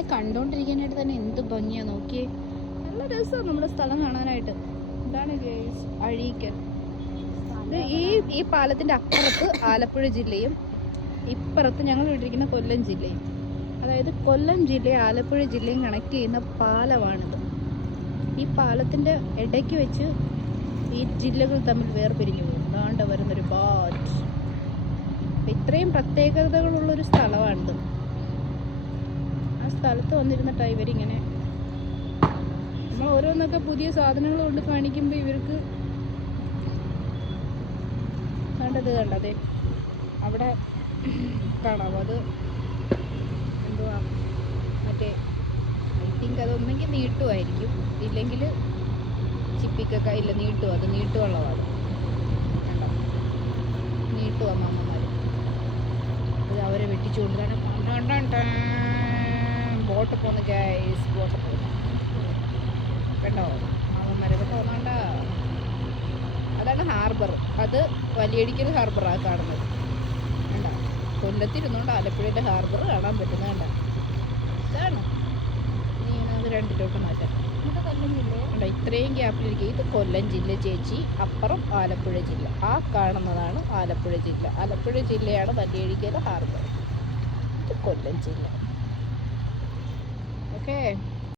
ഇതിങ്ങനെ കണ്ടോണ്ടിരിക്കാനായിട്ട് തന്നെ എന്ത് ഭംഗിയാ നോക്കിയേ. നല്ല രസമാണ് നമ്മുടെ സ്ഥലം കാണാനായിട്ട്. ഇതാണ് അഴീക്കൽ. ഈ പാലത്തിന്റെ അപ്പുറത്ത് ആലപ്പുഴ ജില്ലയും ഇപ്പുറത്ത് ഞങ്ങൾ ഇട്ടിരിക്കുന്ന കൊല്ലം ജില്ലയും. അതായത് കൊല്ലം ജില്ലയും ആലപ്പുഴ ജില്ലയും കണക്ട് ചെയ്യുന്ന പാലമാണിത്. ഈ പാലത്തിന്റെ ഇടയ്ക്ക് വെച്ച് ഈ ജില്ലകൾ തമ്മിൽ വേർപിരിഞ്ഞു പോകും. അതാണ്ട് വരുന്നൊരു ബാറ്റ്. ഇത്രയും പ്രത്യേകതകളുള്ളൊരു സ്ഥലമാണിത്. ആ സ്ഥലത്ത് വന്നിരുന്നിട്ടാണ് ഇവരിങ്ങനെ നമ്മൾ ഓരോന്നൊക്കെ പുതിയ സാധനങ്ങൾ കൊണ്ട് കാണിക്കുമ്പോൾ ഇവർക്ക് കണ്ടതേ അവിടെ കാണാം. അത് എന്തുവാ മറ്റേ ഐ തിങ്ക് അതൊന്നെങ്കിൽ നീട്ടുമായിരിക്കും, ഇല്ലെങ്കിൽ ചിപ്പിക്കൊക്കെ ഇല്ല നീട്ടും. അത് നീട്ടുവെള്ളമാണ്. കണ്ടോ, നീട്ടുവാ മാമ്മമാർ. അത് അവരെ വെട്ടിച്ചുകൊണ്ട് തന്നെ ബോട്ട് പോകുന്നു ഗൈസ്. ബോട്ട് പോകുന്നു കേട്ടോ, മാമ്മന്മാരൊക്കെ പോകുന്നുണ്ട. അതാണ് ഹാർബർ. അത് വലിയടിക്കൽ ഹാർബറാണ് കാണുന്നത്. വേണ്ട, കൊല്ലത്തിരുന്നുകൊണ്ട് ആലപ്പുഴയിലെ ഹാർബർ കാണാൻ പറ്റുന്ന കണ്ട. ഇതാണ് നീ അത് രണ്ടിലോട്ട് മാറ്റാം. കണ്ട, ഇത്രയും ഗ്യാപ്പിലിരിക്കും. ഇത് കൊല്ലം ജില്ല ചേച്ചി, അപ്പുറം ആലപ്പുഴ ജില്ല. ആ കാണുന്നതാണ് ആലപ്പുഴ ജില്ല. ആലപ്പുഴ ജില്ലയാണ് വലിയടിക്കൽ ഹാർബർ. ഇത് കൊല്ലം ജില്ല. ഓക്കേ.